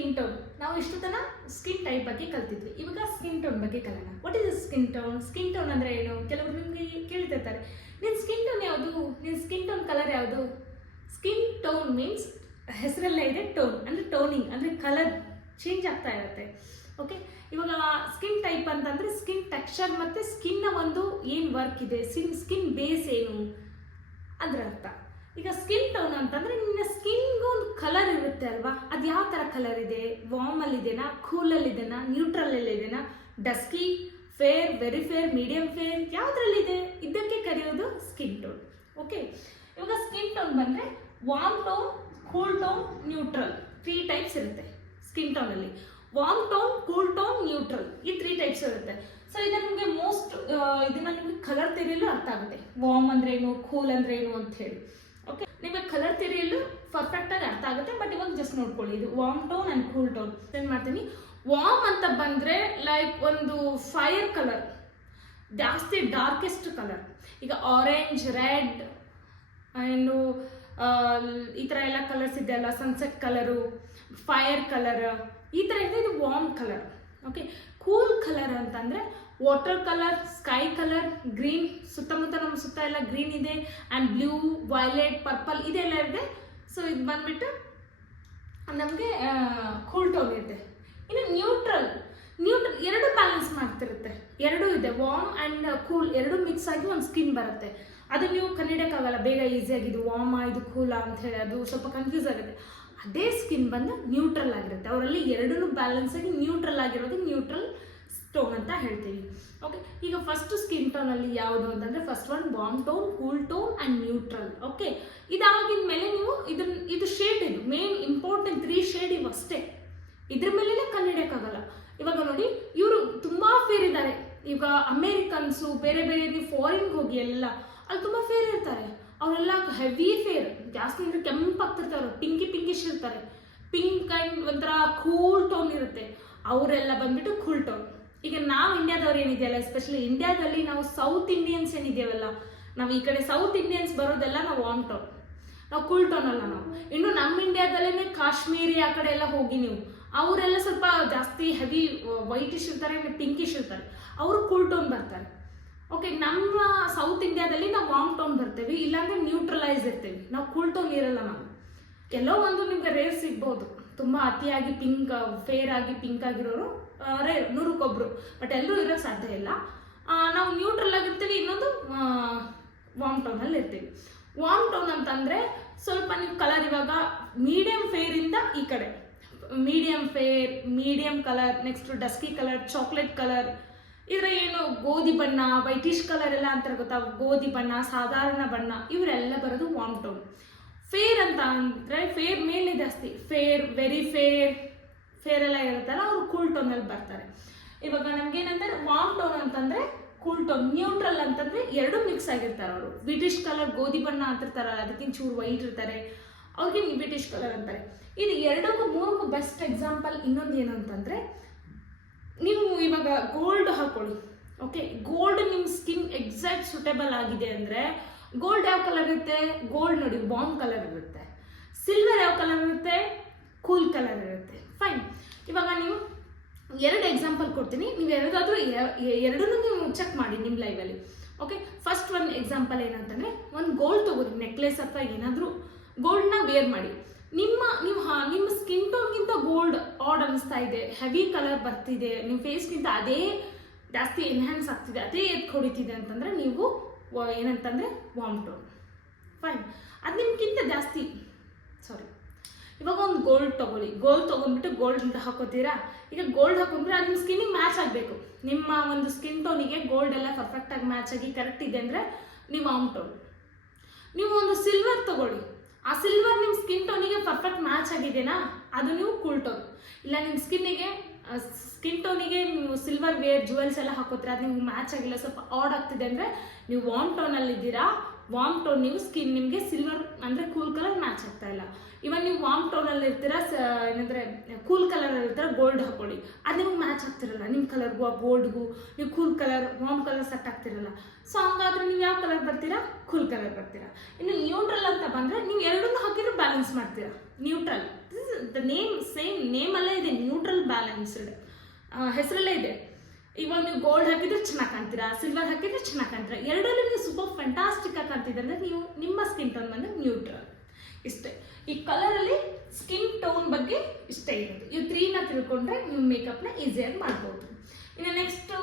Skin tone ನಾವು ಇಷ್ಟು ತನ ಸ್ಕಿನ್ ಟೈಪ್ ಬಗ್ಗೆ ಕಲ್ತಿದ್ವಿ. ಇವಾಗ ಸ್ಕಿನ್ ಟೋನ್ ಬಗ್ಗೆ ಕಲಿಯೋಣ what is skin tone skin tone ಅಂದರೆ ಏನು? ಕೆಲವರು ನಿಮಗೆ ಕೇಳ್ತಿರ್ತಾರೆ. ನಿನ್ನ ಸ್ಕಿನ್ ಟೋನ್ ಯಾವುದು? ನಿನ್ನ ಸ್ಕಿನ್ ಟೋನ್ ಕಲರ್ ಯಾವುದು? ಸ್ಕಿನ್ ಟೋನ್ ಮೀನ್ಸ್ ಹೆಸರಲ್ಲೇ ಇದೆ ಟೋನ್ ಅಂದರೆ ಟೋನಿಂಗ್ ಅಂದರೆ ಕಲರ್ ಚೇಂಜ್ ಆಗ್ತಾ ಇರುತ್ತೆ. ಓಕೆ ಇವಾಗ ಸ್ಕಿನ್ ಟೈಪ್ ಅಂತಂದರೆ ಸ್ಕಿನ್ ಟೆಕ್ಸ್ಚರ್ ಮತ್ತು ಸ್ಕಿನ್ನ ಒಂದು ಏನು ವರ್ಕ್ ಇದೆ? ಸ್ಕಿನ್ ಸ್ಕಿನ್ ಬೇಸ್ ಏನು? ಅದರ ಅರ್ಥ ಈಗ ಸ್ಕಿನ್ ಟೋನ್ ಅಂತಂದ್ರೆ ನಿನ್ನ ಸ್ಕಿನ್ಗೂ ಒಂದು ಕಲರ್ ಇರುತ್ತೆ ಅಲ್ವಾ? ಅದು ಯಾವ ಥರ ಕಲರ್ ಇದೆ? ವಾರ್ಮಲ್ಲಿ ಇದೆನಾ? ಕೂಲಲ್ಲಿ ಇದೆನಾ? ನ್ಯೂಟ್ರಲಲ್ಲಿ ಇದೆನಾ? Dusky fair very fair medium fair ಯಾವುದ್ರಲ್ಲಿದೆ ಇದಕ್ಕೆ ಕರೆಯೋದು ಸ್ಕಿನ್ ಟೋನ್ ಓಕೆ ಇವಾಗ ಸ್ಕಿನ್ ಟೋನ್ ಬಂದರೆ warm tone cool tone neutral three types ಇರುತ್ತೆ skin ಟೋನಲ್ಲಿ warm tone cool tone neutral ಈ ತ್ರೀ ಟೈಪ್ಸ್ ಇರುತ್ತೆ. ಸೊ ಇದು ನಿಮಗೆ ಮೋಸ್ಟ್ ಇದನ್ನ ನಿಮಗೆ ಕಲರ್ ತೆರೆಯಲು ಅರ್ಥ ಆಗುತ್ತೆ. ವಾರ್ಮ್ ಅಂದ್ರೆ ಏನು ಕೂಲ್ ಅಂದ್ರೆ ಏನು ಅಂತ ಹೇಳಿ. ಓಕೆ ನಿಮಗೆ ಕಲರ್ ತೆರೆಯಲು ಪರ್ಫೆಕ್ಟ್ ಆಗಿ ಅರ್ಥ ನೋಡ್ಕೊಳ್ಳಿ. ಇದು warm tone and cool tone ಏನು ಮಾಡ್ತೀನಿ. ವಾಮ್ ಅಂತ ಬಂದ್ರೆ ಲೈಕ್ ಒಂದು ಫೈರ್ ಕಲರ್ ಜಾಸ್ತಿ ಡಾರ್ಕೆಸ್ಟ್ ಕಲರ್ ಈಗ ಆರೆಂಜ್ ರೆಡ್ ಆ್ಯಂಡು ಈ ಥರ ಎಲ್ಲ ಕಲರ್ಸ್ ಇದೆ ಅಲ್ಲ ಸನ್ಸೆಟ್ ಕಲರು ಫೈರ್ ಕಲರ್ ಈ ಥರ ಇದೆ ಇದು warm colour okay cool colour ಅಂತಂದರೆ water colour sky colour green ಸುತ್ತಮುತ್ತ ನಮ್ಮ ಸುತ್ತ ಎಲ್ಲ ಗ್ರೀನ್ ಇದೆ. ಆ್ಯಂಡ್ ಬ್ಲೂ ವೈಲೆಟ್ ಪರ್ಪಲ್ ಇದೆಲ್ಲ ಇದೆ ಸೊ ಇದು ಬಂದ್ಬಿಟ್ಟು ನಮಗೆ ಕೂಲ್ ಟೋನ್ ಇನ್ನು ನ್ಯೂಟ್ರಲ್ ನ್ಯೂಟ್ರಲ್ ಎರಡು ಬ್ಯಾಲೆನ್ಸ್ ಮಾಡ್ತಿರುತ್ತೆ. ಎರಡೂ ಇದೆ ವಾರ್ಮ್ ಆ್ಯಂಡ್ ಕೂಲ್ ಎರಡು ಮಿಕ್ಸ್ ಆಗಿ ಒಂದು ಸ್ಕಿನ್ ಬರುತ್ತೆ. ಅದು ನೀವು ಕನ್ನಡಕ್ಕಾಗಲ್ಲ, ಬೇಗ ಈಸಿಯಾಗಿ ಇದು ಇದು ಕೂಲ ಅಂತ ಹೇಳಿ, ಅದು ಸ್ವಲ್ಪ ಕನ್ಫ್ಯೂಸ್ ಆಗುತ್ತೆ. ಅದೇ ಸ್ಕಿನ್ ಬಂದು ನ್ಯೂಟ್ರಲ್ ಆಗಿರುತ್ತೆ. ಅವರಲ್ಲಿ ಎರಡೂ ಬ್ಯಾಲೆನ್ಸ್ ಆಗಿ ನ್ಯೂಟ್ರಲ್ ಆಗಿರೋದು ನ್ಯೂಟ್ರಲ್ ಟೋನ್ ಅಂತ ಹೇಳ್ತೀವಿ. ಓಕೆ ಈಗ ಫಸ್ಟ್ ಸ್ಕಿನ್ ಟೋನಲ್ಲಿ ಯಾವುದು ಅಂತಂದರೆ first one warm tone cool tone and neutral okay ಇದಾಗಿದ ಮೇಲೆ ನೀವು ಇದನ್ನ ಇದು ಶೇಡ್ ಇದು. ಮೇನ್ ಇಂಪಾರ್ಟೆಂಟ್ ತ್ರೀ ಶೇಡ್ ಇವು ಅಷ್ಟೇ. ಇದ್ರ ಮೇಲೆ ಕಂಡುಹಿಡಿಯೋಕ್ಕಾಗಲ್ಲ ಇವಾಗ ನೋಡಿ, ಇವರು ತುಂಬ ಫೇರ್ ಇದ್ದಾರೆ ಈಗ ಅಮೇರಿಕನ್ಸು ಬೇರೆ ಬೇರೆ ನೀವು ಫಾರಿನ್ಗೆ ಹೋಗಿ ಎಲ್ಲ, ಅಲ್ಲಿ ತುಂಬ ಫೇರ್ ಇರ್ತಾರೆ. ಅವರೆಲ್ಲ ಹೆವಿ ಫೇರ್ ಜಾಸ್ತಿ ಅಂದರೆ ಕೆಂಪಾಗ್ತಿರ್ತಾರೆ ಪಿಂಕಿ ಪಿಂಕಿಶ್ ಇರ್ತಾರೆ. ಪಿಂಕ್ ಅಂಡ್ ಒಂಥರ ಕೂಲ್ ಟೋನ್ ಇರುತ್ತೆ. ಅವರೆಲ್ಲ ಬಂದ್ಬಿಟ್ಟು ಕೂಲ್ ಟೋನ್ ಈಗ ನಾವು ಇಂಡಿಯಾದವ್ರು ಏನಿದೆಯಲ್ಲ ಎಸ್ಪೆಷಲಿ ಇಂಡಿಯಾದಲ್ಲಿ ನಾವು ಸೌತ್ ಇಂಡಿಯನ್ಸ್ ಏನಿದೆಯವಲ್ಲ ನಾವು ಈ ಕಡೆ ಸೌತ್ ಇಂಡಿಯನ್ಸ್ ಬರೋದೆಲ್ಲ ನಾವು ವಾಮ್ ಟೋನ್ ನಾವು ಕೂಲ್ ಅಲ್ಲ ನಾವು. ಇನ್ನು ನಮ್ಮ ಇಂಡಿಯಾದಲ್ಲೇ ಕಾಶ್ಮೀರಿ ಆ ಕಡೆ ಎಲ್ಲ ಹೋಗಿ ನೀವು. ಅವರೆಲ್ಲ ಸ್ವಲ್ಪ ಜಾಸ್ತಿ ಹೆವಿ ವೈಟಿಶ್ ಇರ್ತಾರೆ ಪಿಂಕಿಶ್ ಇರ್ತಾರೆ. ಅವರು ಕೂಲ್ ಬರ್ತಾರೆ. ಓಕೆ ನಮ್ಮ ಸೌತ್ ಇಂಡಿಯಾದಲ್ಲಿ ನಾವು ವಾಮ್ ಟೋನ್ ಬರ್ತೇವೆ, ಇಲ್ಲಾಂದ್ರೆ ನ್ಯೂಟ್ರಲೈಸ್ ಇರ್ತೇವೆ. ನಾವು ಕೂಲ್ ಇರಲ್ಲ ನಾವು. ಎಲ್ಲೋ ಒಂದು ನಿಮ್ಗೆ ರೇರ್ ಸಿಗ್ಬೋದು. ತುಂಬ ಅತಿಯಾಗಿ ಪಿಂಕ್ ಫೇರ್ ಆಗಿ ಪಿಂಕ್ ಆಗಿರೋರು ರೇರ್ ನೂರಕ್ಕೊಬ್ರು. ಬಟ್ ಎಲ್ಲರೂ ಇರೋಕ್ಕೆ ಸಾಧ್ಯ ಇಲ್ಲ. ನಾವು ನ್ಯೂಟ್ರಲ್ ಆಗಿರ್ತೀವಿ, ಇನ್ನೊಂದು ವಾಮ್ ಟೌನಲ್ಲಿ ಇರ್ತೀವಿ. ವಾಮ್ ಟೌನ್ ಅಂತಂದರೆ ಸ್ವಲ್ಪ ನೀವು ಕಲರ್ ಇವಾಗ ಮೀಡಿಯಂ ಫೇರಿಂದ ಈ ಕಡೆ. Medium fair medium colour next dusky colour chocolate colour ಇದರ ಏನು, ಗೋಧಿ ಬಣ್ಣ ವೈಟಿಶ್ ಕಲರ್ ಎಲ್ಲ ಅಂತಾರೆ ಗೊತ್ತಾ? ಗೋಧಿ ಬಣ್ಣ, ಸಾಧಾರಣ ಬಣ್ಣ, ಇವರೆಲ್ಲ ಬರೋದು ವಾಮ್ ಟೌನ್ ಫೇರ್ ಅಂತ ಅಂದರೆ ಫೇರ್ ಮೇಲೆ ಜಾಸ್ತಿ. ಫೇರ್ ವೆರಿ ಫೇರ್ ಫೇರ್ ಎಲ್ಲ ಇರುತ್ತಲ್ಲ ಅವರು ಕೂಲ್ ಟೋನಲ್ಲಿ ಬರ್ತಾರೆ. ಇವಾಗ ನಮ್ಗೇನಂದ್ರೆ ವಾಮ್ ಟೋನ್ ಅಂತಂದ್ರೆ ಕೂಲ್ ಟೋನ್ ನ್ಯೂಟ್ರಲ್ ಅಂತಂದ್ರೆ ಎರಡು ಮಿಕ್ಸ್ ಆಗಿರ್ತಾರೆ ಅವರು. ಬ್ರಿಟಿಷ್ ಕಲರ್ ಗೋಧಿ ಬಣ್ಣ ಅಂತಿರ್ತಾರಲ್ಲ ಅದಕ್ಕಿಂತ ಚೂರು ವೈಟ್ ಇರ್ತಾರೆ. ಅವ್ರಿಗೆ ಬ್ರಿಟಿಷ್ ಕಲರ್ ಅಂತಾರೆ. ಇದು ಎರಡಕ್ಕೂ ಮೂರಕ್ಕೂ ಬೆಸ್ಟ್ ಎಕ್ಸಾಂಪಲ್ ಇನ್ನೊಂದು ಏನು ಅಂತಂದ್ರೆ, ನೀವು ಇವಾಗ ಗೋಲ್ಡ್ ಹಾಕೊಳ್ಳಿ ಓಕೆ ಗೋಲ್ಡ್ ನಿಮ್ಮ ಸ್ಕಿನ್ ಎಕ್ಸಾಕ್ಟ್ ಸುಟೇಬಲ್ ಆಗಿದೆ ಅಂದರೆ ಗೋಲ್ಡ್ ಯಾವ ಕಲರ್ ಇರುತ್ತೆ? ಗೋಲ್ಡ್ ನೋಡಿ ಬಾಂಬ್ ಕಲರ್ ಇರುತ್ತೆ. ಸಿಲ್ವರ್ ಯಾವ ಕಲರ್ ಇರುತ್ತೆ? ಕೂಲ್ ಕಲರ್ ಇರುತ್ತೆ. ಫೈನ್ ಇವಾಗ ನೀವು ಎರಡು ಎಕ್ಸಾಂಪಲ್ ಕೊಡ್ತೀನಿ. ನೀವು ಎರಡಾದರೂ ಎರಡನ್ನು ನೀವು ಚೆಕ್ ಮಾಡಿ ನಿಮ್ಮ ಲೈವಲ್ಲಿ ಓಕೆ ಫಸ್ಟ್ ಒಂದು ಎಕ್ಸಾಂಪಲ್ ಏನಂತಂದರೆ, ಒಂದು ಗೋಲ್ಡ್ ತಗೋರಿ ನೆಕ್ಲೆಸ್ ಅಥವಾ ಏನಾದರೂ ಗೋಲ್ಡ್ನ ವೇರ್ ಮಾಡಿ. ನಿಮ್ಮ, ನೀವು ಹಾ- ನಿಮ್ಮ ಸ್ಕಿನ್ ಟೋನ್ಗಿಂತ ಗೋಲ್ಡ್ ಆಡ್ ಅನಿಸ್ತಾ ಇದೆ ಹೆವಿ ಕಲರ್ ಬರ್ತಿದೆ, ನಿಮ್ಮ ಫೇಸ್ಗಿಂತ ಅದೇ ಜಾಸ್ತಿ ಎನ್ಹ್ಯಾನ್ಸ್ ಆಗ್ತಿದೆ, ಅದೇ ಎದ್ದು ಹೊಡಿತಿದೆ ಅಂತಂದರೆ ನೀವು ಏನಂತಂದರೆ ವಾಮ್ ಟೋನ್ ಫೈನ್ ಅದು ನಿಮ್ಗಿಂತ ಜಾಸ್ತಿ ಸಾರಿ ಇವಾಗ ಒಂದು ಗೋಲ್ಡ್ ತೊಗೊಳ್ಳಿ. ಗೋಲ್ಡ್ ತೊಗೊಂಡ್ಬಿಟ್ಟು ಗೋಲ್ಡ್ ಹಾಕೋತೀರಾ? ಈಗ ಗೋಲ್ಡ್ ಹಾಕೊಂಡ್ರೆ ಅದು ನಿಮ್ಮ ಸ್ಕಿನ್ನಿಗೆ ಮ್ಯಾಚ್ ಆಗಬೇಕು. ನಿಮ್ಮ ಒಂದು ಸ್ಕಿನ್ ಟೋನಿಗೆ ಗೋಲ್ಡ್ ಎಲ್ಲ ಪರ್ಫೆಕ್ಟಾಗಿ ಮ್ಯಾಚ್ ಆಗಿ ಕರೆಕ್ಟ್ ಇದೆ ಅಂದರೆ ನೀವು ಆಮ್ ಟೋನ್ ನೀವು ಒಂದು ಸಿಲ್ವರ್ ತಗೊಳ್ಳಿ. ಆ ಸಿಲ್ವರ್ ನಿಮ್ಮ ಸ್ಕಿನ್ ಟೋನಿಗೆ ಪರ್ಫೆಕ್ಟ್ ಮ್ಯಾಚ್ ಆಗಿದೆಯಾ ಅದು ನೀವು ಕೂಲ್ ಟೋನ್ ಇಲ್ಲ ನಿಮ್ಮ ಸ್ಕಿನ್ನಿಗೆ ಸ್ಕಿನ್ ಟೋನಿಗೆ ನೀವು ಸಿಲ್ವರ್ ವೇರ್ ಜುವೆಲ್ಸ್ ಎಲ್ಲ ಹಾಕೋತೀರ? ಅದು ನಿಮ್ಗೆ ಮ್ಯಾಚ್ ಆಗಿಲ್ಲ. ಸ್ವಲ್ಪ ಆಡ್ ಆಗ್ತಿದೆ ಅಂದರೆ ನೀವು ವಾಮ್ ಟೋನಲ್ಲಿ ಇದ್ದೀರಾ ವಾಮ್ ಟೋನ್ ನೀವು ಸ್ಕಿನ್ ನಿಮಗೆ ಸಿಲ್ವರ್ ಅಂದರೆ ಕೂಲ್ ಕಲರ್ ಮ್ಯಾಚ್ ಆಗ್ತಾ ಇಲ್ಲ. ಇವನ್ ನೀವು ವಾಮ್ ಟೋನಲ್ಲಿ ಇರ್ತೀರಾ, ಸ, ಏನಂದರೆ ಕೂಲ್ ಕಲರ್ ಇರ್ತೀರ ಗೋಲ್ಡ್ ಹಾಕೊಳ್ಳಿ. ಅದು ನಿಮ್ಗೆ ಮ್ಯಾಚ್ ಆಗ್ತಿರಲ್ಲ. ನಿಮ್ಮ ಕಲರ್ಗೂ ಆ ಗೋಲ್ಡ್ಗೂ ನೀವು cool colour warm colour set ಆಗ್ತಿರಲ್ಲ. So ಹಂಗಾದ್ರೆ ನೀವು ಯಾವ ಕಲರ್ ಬರ್ತೀರಾ? ಕೂಲ್ ಕಲರ್ ಬರ್ತೀರಾ. ಇನ್ನು ನ್ಯೂಟ್ರಲ್ ಅಂತ ಬಂದರೆ ನೀವು ಎರಡನ್ನೂ ಹಾಕಿದ್ರೆ ಬ್ಯಾಲೆನ್ಸ್ ಮಾಡ್ತೀರಾ. ನ್ಯೂಟ್ರಲ್ ದ ನೇಮ್ ಸೇಮ್ ನೇಮಲ್ಲೇ ಬ್ಯಾಲೆನ್ಸ್ಡ್ ಹೆಸರಲ್ಲೇ ಇದೆ. ಇವಾಗ ನೀವು ಗೋಲ್ಡ್ ಹಾಕಿದ್ರೆ ಚೆನ್ನಾಗಿ ಕಾಣ್ತೀರಾ ಸಿಲ್ವರ್ ಹಾಕಿದ್ರೆ ಚೆನ್ನಾಗಿ ಕಾಣ್ತೀರಾ? ಎರಡರಲ್ಲೂ ನೀವು ಸೂಪರ್ ಫ್ಯಾಂಟಾಸ್ಟಿಕ್ ಆಗಿ ಕಾಣ್ತಿದ್ರೆ ಅಂದರೆ ನೀವು ನಿಮ್ಮ ಸ್ಕಿನ್ ಟೋನ್ ಬಂದು ನ್ಯೂಟ್ರಲ್ ಇಷ್ಟೇ. ಈ ಕಲರಲ್ಲಿ ಸ್ಕಿನ್ ಟೋನ್ ಬಗ್ಗೆ ಇಷ್ಟೇ ಇರೋದು. ಇವು ತ್ರೀನ ತಿಳ್ಕೊಂಡ್ರೆ ನೀವು ಮೇಕಪ್ನ ಈಸಿಯಾಗಿ ಮಾಡ್ಬೋದು. ಇನ್ನು ನೆಕ್ಸ್ಟು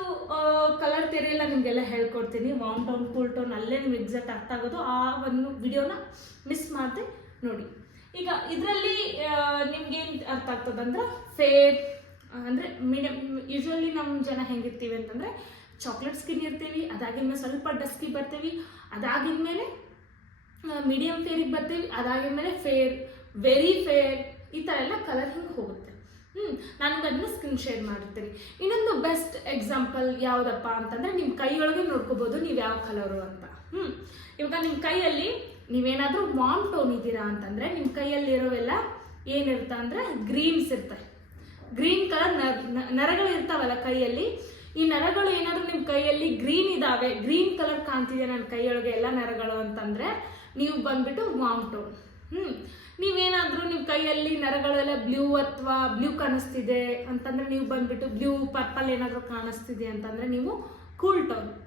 ಕಲರ್ ತೆರೆ ಎಲ್ಲ ನಿಮಗೆಲ್ಲ ಹೇಳ್ಕೊಡ್ತೀನಿ. ವಾಮ್ ಟೋನ್ ಕೂಲ್ ಟೋನ್ ಅಲ್ಲೇ ನಿಮ್ಗೆ ಎಕ್ಸಾಕ್ಟ್ ಅರ್ಥ ಆಗೋದು. ಆ ಒಂದು ವಿಡಿಯೋನ ಮಿಸ್ ಮಾಡದೆ ನೋಡಿ. ಈಗ ಇದರಲ್ಲಿ ನಿಮ್ಗೇನು ಅರ್ಥ ಆಗ್ತದಂದ್ರೆ ಫೇರ್ ಅಂದರೆ ಮೀಡಿಯಮ್ ಯೂಶ್ವಲಿ ನಮ್ಮ ಜನ ಹೆಂಗಿರ್ತೀವಿ ಅಂತಂದರೆ ಚಾಕ್ಲೇಟ್ ಸ್ಕಿನ್ ಇರ್ತೀವಿ, ಅದಾಗಿದ್ಮೇಲೆ ಸ್ವಲ್ಪ ಡಸ್ಕಿ ಬರ್ತೀವಿ, ಅದಾಗಿದ್ಮೇಲೆ ಮೀಡಿಯಮ್ ಫೇರಿಗೆ ಬರ್ತೀವಿ, ಅದಾಗಿದ್ಮೇಲೆ ಫೇರ್ ವೆರಿ ಫೇರ್ ಈ ಥರ ಎಲ್ಲ ಕಲರ್ ಹಿಂಗೆ ಹೋಗುತ್ತೆ. ಹ್ಞೂ ನಾನು ಅದನ್ನ ಸ್ಕಿನ್ ಶೇರ್ ಮಾಡಿರ್ತೀನಿ. ಇನ್ನೊಂದು ಬೆಸ್ಟ್ ಎಕ್ಸಾಂಪಲ್ ಯಾವುದಪ್ಪ ಅಂತಂದರೆ ನಿಮ್ಮ ಕೈಯೊಳಗೆ ನೋಡ್ಕೋಬೋದು ನೀವು ಯಾವ ಕಲರು ಅಂತ. ಹ್ಞೂ ಇವಾಗ ನಿಮ್ಮ ಕೈಯಲ್ಲಿ ನೀವೇನಾದರೂ ವಾಮ್ ಟೋನ್ ಇದ್ದೀರಾ ಅಂತಂದರೆ ನಿಮ್ಮ ಕೈಯಲ್ಲಿರೋವೆಲ್ಲ ಏನಿರುತ್ತೆ ಅಂದರೆ ಗ್ರೀನ್ಸ್ ಇರ್ತವೆ ಗ್ರೀನ್ ಕಲರ್ ನರಗಳು ಇರ್ತಾವಲ್ಲ ಕೈಯಲ್ಲಿ, ಈ ನರಗಳು ಏನಾದರೂ ನಿಮ್ಮ ಕೈಯಲ್ಲಿ ಗ್ರೀನ್ ಇದಾವೆ, ಗ್ರೀನ್ ಕಲರ್ ಕಾಣ್ತಿದೆ ನನ್ನ ಕೈಯೊಳಗೆ ಎಲ್ಲ ನರಗಳು ಅಂತಂದ್ರೆ, ನೀವು ಬಂದ್ಬಿಟ್ಟು ವಾಮ್ ಹ್ಮ್. ನೀವೇನಾದ್ರೂ ನೀವೇನಾದರೂ ನಿಮ್ಮ ಕೈಯಲ್ಲಿ ನರಗಳೆಲ್ಲ ಬ್ಲೂ ಅಥವಾ ಬ್ಲೂ ಕಾಣಿಸ್ತಿದೆ ಅಂತಂದ್ರೆ ನೀವು ಬಂದ್ಬಿಟ್ಟು ಬ್ಲೂ, ಪರ್ಪಲ್ ಏನಾದರೂ ಕಾಣಿಸ್ತಿದೆ ಅಂತಂದ್ರೆ ನೀವು ಕೂಲ್ ಟೋನ್.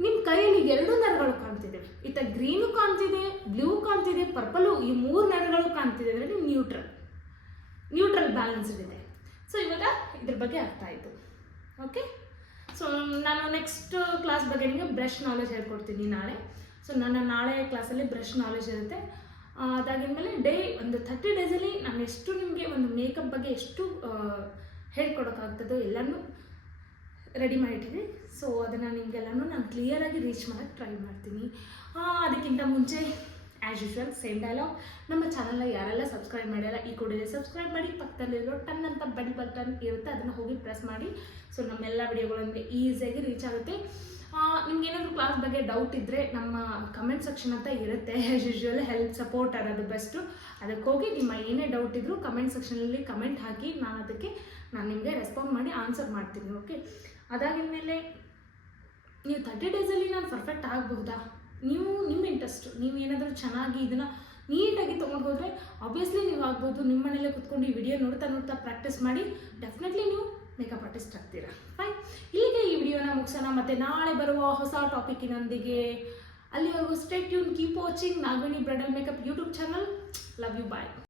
ನಿಮ್ಮ ಕೈಯಲ್ಲಿ ಎರಡು ನರಗಳು ಕಾಣ್ತಿದೆ. ಈತ ಗ್ರೀನು ಕಾಣ್ತಿದೆ, ಬ್ಲೂ ಕಾಣ್ತಿದೆ ಪರ್ಪಲು ಈ ಮೂರು ನರಗಳು ಕಾಣ್ತಿದೆ ಅಂದರೆ ನೀವು ನ್ಯೂಟ್ರಲ್ ನ್ಯೂಟ್ರಲ್ ಬ್ಯಾಲೆನ್ಸ್ಡ್ ಇದೆ. ಸೊ ಇವಾಗ ಇದ್ರ ಬಗ್ಗೆ ಅರ್ಥ ಆಯಿತು. ಓಕೆ ಸೊ ನಾನು ನೆಕ್ಸ್ಟ್ ಕ್ಲಾಸ್ ಬಗ್ಗೆ ನಿಮಗೆ ಬ್ರಷ್ ನಾಲೆಜ್ ಹೇಳ್ಕೊಡ್ತೀನಿ ನಾಳೆ. ಸೊ ನನ್ನ ನಾಳೆ ಕ್ಲಾಸಲ್ಲಿ ಬ್ರಷ್ ನಾಲೆಜ್ ಇರುತ್ತೆ. ಅದಾಗಿದ್ಮೇಲೆ ಡೇ ಒಂದು ಥರ್ಟಿ ಡೇಸಲ್ಲಿ ನಾನು ಎಷ್ಟು ನಿಮಗೆ ಒಂದು ಮೇಕಪ್ ಬಗ್ಗೆ ಎಷ್ಟು ಹೇಳ್ಕೊಡೋಕ್ಕಾಗ್ತದೋ ಎಲ್ಲನೂ ರೆಡಿ ಮಾಡಿಟ್ಟಿದ್ದೀನಿ ಸೊ ಅದನ್ನು ನಿಮಗೆಲ್ಲನೂ ನಾನು ಕ್ಲಿಯರಾಗಿ ರೀಚ್ ಮಾಡೋಕ್ಕೆ ಟ್ರೈ ಮಾಡ್ತೀನಿ. ಅದಕ್ಕಿಂತ ಮುಂಚೆ ಆ್ಯಸ್ ಯೂಶ್ವಲ್ ಸೇಮ್ ಡೈಲಾಗ್ ನಮ್ಮ ಚಾನಲ್ನ ಯಾರೆಲ್ಲ ಸಬ್ಸ್ಕ್ರೈಬ್ ಮಾಡಿಲ್ಲ, ಈ ಕೂಡಲೇ ಸಬ್ಸ್ಕ್ರೈಬ್ ಮಾಡಿ, ಪಕ್ಕದಲ್ಲಿರೋ ಟನ್ ಅಂತ ಬೆಲ್ ಬಟನ್ ಇರುತ್ತೆ, ಅದನ್ನು ಹೋಗಿ ಪ್ರೆಸ್ ಮಾಡಿ. ಸೊ ನಮ್ಮೆಲ್ಲ ವಿಡಿಯೋಗಳು ನಿಮಗೆ ಈಸಿಯಾಗಿ ರೀಚ್ ಆಗುತ್ತೆ. ನಿಮ್ಗೆ ಏನಾದರೂ ಕ್ಲಾಸ್ ಬಗ್ಗೆ ಡೌಟ್ ಇದ್ದರೆ ನಮ್ಮ ಕಮೆಂಟ್ ಸೆಕ್ಷನ್ ಅಂತ ಇರುತ್ತೆ. ಆ್ಯಸ್ ಯೂಶ್ವಲ್ ಹೆಲ್ಪ್ ಸಪೋರ್ಟ್ ಆಗೋದು ಬೆಸ್ಟು ಅದಕ್ಕೆ ಹೋಗಿ, ನಿಮ್ಮ ಏನೇ ಡೌಟ್ ಇದ್ದರೂ ಕಮೆಂಟ್ ಸೆಕ್ಷನಲ್ಲಿ ಕಮೆಂಟ್ ಹಾಕಿ, ನಾನು ಅದಕ್ಕೆ, ನಾನು ನಿಮಗೆ ರೆಸ್ಪಾಂಡ್ ಮಾಡಿ ಆನ್ಸರ್ ಮಾಡ್ತೀನಿ ಓಕೆ ಅದಾಗಿದ್ಮೇಲೆ, ನೀವು ತರ್ಟಿ ಡೇಸಲ್ಲಿ ನಾನು ಪರ್ಫೆಕ್ಟ್ ಆಗಬಹುದಾ? ನೀವು, ನಿಮ್ಮ ಇಂಟ್ರೆಸ್ಟು ನೀವು ಏನಾದರೂ ಚೆನ್ನಾಗಿ ಇದನ್ನು ನೀಟಾಗಿ ತೊಗೊಂಡು ಹೋದರೆ ಆಬ್ವಿಯಸ್ಲಿ ನೀವು ಆಗ್ಬೋದು. ನಿಮ್ಮ ಮನೇಲೆ ಕುತ್ಕೊಂಡು ಈ ವಿಡಿಯೋ ನೋಡ್ತಾ ನೋಡ್ತಾ ಪ್ರಾಕ್ಟೀಸ್ ಮಾಡಿ ಡೆಫಿನೆಟ್ಲಿ ನೀವು ಮೇಕಪ್ ಆರ್ಟಿಸ್ಟ್ ಆಗ್ತೀರಾ. ಫೈನ್ ಇಲ್ಲಿಗೆ ಈ ವಿಡಿಯೋನ ಮುಗಿಸೋಣ. ಮತ್ತು ನಾಳೆ ಬರುವ ಹೊಸ ಟಾಪಿಕಿನೊಂದಿಗೆ ಅಲ್ಲಿವರೆಗೂ stay tuned keep watching Nagani bridal makeup YouTube channel love you bye